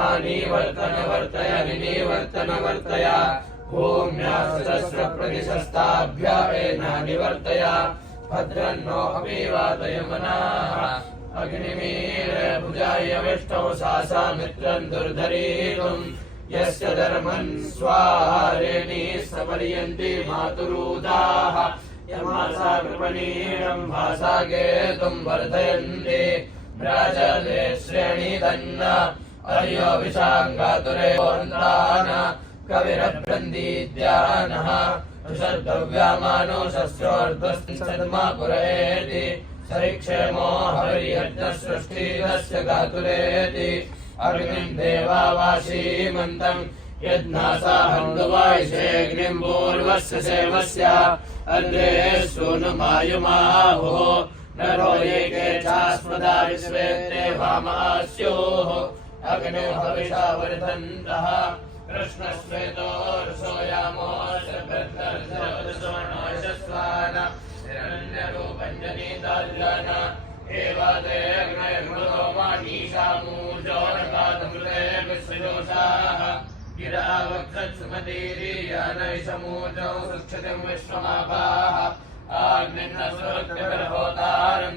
आनीवर्तन वर्तय निवर्तन वर्तय भूम्यास्तस्य प्रतिशस्ताभ्य एनानिवर्तय भद्रन्नो अभिवादयमनाः अग्निमीरे भुजाय विष्णौ सासा मित्रं दुर्धरीतुम् यस्य धर्मन् स्वाहारेणी सपर्यन्ति मातुरूदाः यमासा कृपणीयम् भासा गेतुम् वर्धयन्ति राजते श्रेणीधन्न अर्यो विशाङ्गातुरे वन्दान कविरभ्रन्दीद्यानः ऋषद्भव्यामानो शस्योर्ध्वस्तन्मा पुरेति सरिक्षेमो हरियज्ञसृष्टिरस्य गातुरेति अग्निम् देवावाशीमन्तम् यज्ञासा हन्दुवायिषेऽग्निम् पूर्वस्य सेवस्य अग्रे सूनुमायुमाहुः नरो येके चास्मदा विश्वेत्रे वामास्योः अग्ने हविषा वर्धन्तः कृष्णश्वेतो रसोयामोऽशब्दर्शस्वान हिरण्यरूपञ्जनीतार्जन एवादेग्नैर्मृतो मानीषामूर्जोनकातमृते विश्वजोषाः गिरावक्षत्सुमतीरीयानैषमूर्जौ सुक्षतिम् विश्वमापाः आग्निन्नस्वत्यग्रहोतारम्